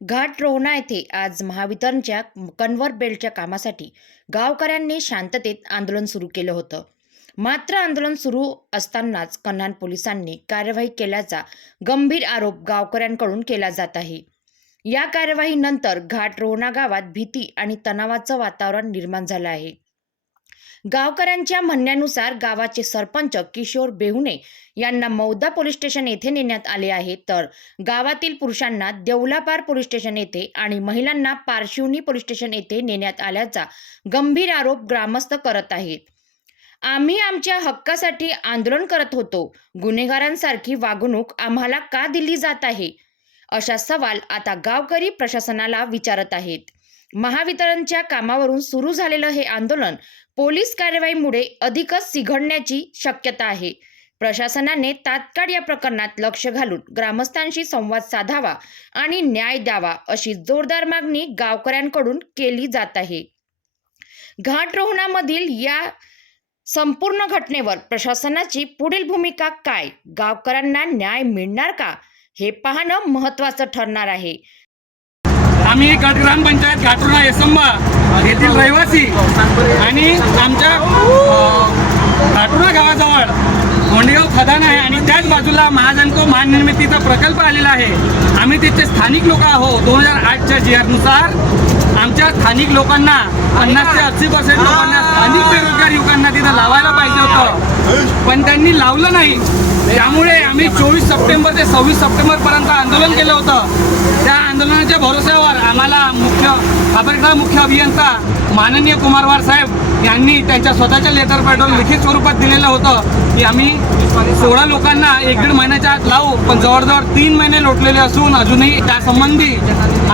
घाट रोहणा येथे आज महावितरणच्या कन्व्हर बेल्टच्या कामासाठी गावकऱ्यांनी शांततेत आंदोलन सुरू केलं होतं. मात्र आंदोलन सुरू असतानाच कन्हान पोलिसांनी कार्यवाही केल्याचा गंभीर आरोप गावकऱ्यांकडून केला जात आहे. या कार्यवाहीनंतर घाट रोहणा गावात भीती आणि तणावाचं वातावरण निर्माण झालं आहे. गावकऱ्यांच्या म्हणण्यानुसार गावाचे सरपंच किशोर बेहुने यांना मौदा पोलीस स्टेशन येथे नेण्यात आले आहे. तर गावातील पुरुषांना देवलापार पोलीस स्टेशन येथे आणि महिलांना पारशिवनी पोलीस स्टेशन येथे नेण्यात आल्याचा गंभीर आरोप ग्रामस्थ करत आहेत. आम्ही आमच्या हक्कासाठी आंदोलन करत होतो. गुन्हेगारांसारखी वागणूक आम्हाला का दिली जात आहे? अशा सवाल आता गावकरी प्रशासनाला विचारत आहेत. महावितरणच्या कामावरून सुरू झालेलं हे आंदोलन पोलीस कारवाईमुळे अधिकच सिघडण्याची शक्यता आहे. प्रशासनाने तात्काळ या प्रकरणात लक्ष घालून ग्रामस्थांशी संवाद साधावा आणि न्याय द्यावा अशी जोरदार मागणी गावकऱ्यांकडून केली जात आहे. घाटरोहणामधील या संपूर्ण घटनेवर प्रशासनाची पुढील भूमिका काय? गावकऱ्यांना न्याय मिळणार का? हे पाहणं महत्त्वाचं ठरणार आहे. आम्ही गट ग्रामपंचायत घाटुरा यसंबा येथील रहिवासी आणि आमच्या अ, गावाजवळ गोंडेगाव खदान आहे आणि त्याच बाजूला महाजनको महानिर्मितीचा प्रकल्प आलेला आहे. आम्ही तिथचे स्थानिक लोक आहोत. दोन हजार आठच्या जी आरनुसार आमच्या स्थानिक लोकांना पन्नास ते अस्सी पर्सेंट लोकांना स्थानिक बेरोजगार युवकांना तिथं लावायला पाहिजे होतं. पण त्यांनी लावलं नाही. त्यामुळे आम्ही चोवीस सप्टेंबर ते सव्वीस सप्टेंबरपर्यंत आंदोलन केलं होतं. त्या आंदोलनाच्या भरोश्यावर आम्हाला मुख्य खबरदार मुख्य अभियंता माननीय कुमारवार साहेब यांनी त्यांच्या स्वतःच्या लेटर पॅडवर लिखित स्वरूपात दिलेलं होतं. की आम्ही सोळा लोकांना एक दीड महिन्याच्या आत लावू पण जवळजवळ तीन महिने लोटलेले असून अजूनही त्यासंबंधी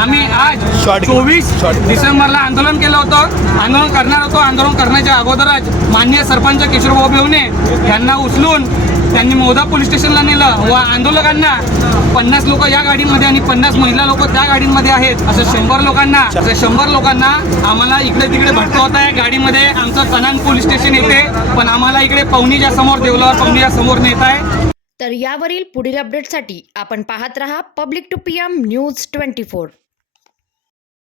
आम्ही आज चोवीस डिसेंबरला आंदोलन केलं होतं. आंदोलन करणार होतो. आंदोलन करण्याच्या अगोदरच माननीय सरपंच किशोरभाऊ बेवणे यांना उचलून त्यांनी मोदा पोलीस स्टेशनला नेलं. व आंदोलकांना पन्नास लोक या गाडीमध्ये आणि पन्नास महिला लोक त्या गाडीमध्ये आहेत. असं शंभर लोकांना असं शंभर लोकांना आम्हाला इकडे तिकडे भटकवत आहे गाडीमध्ये आमचं कनान पोलीस स्टेशन येते. पण आम्हाला इकडे पवनीच्या समोर देवलावर पवनीच्या समोर नेत आहे. तर यावरील पुढील अपडेटसाठी आपण पाहत रहा public two P M news twenty four.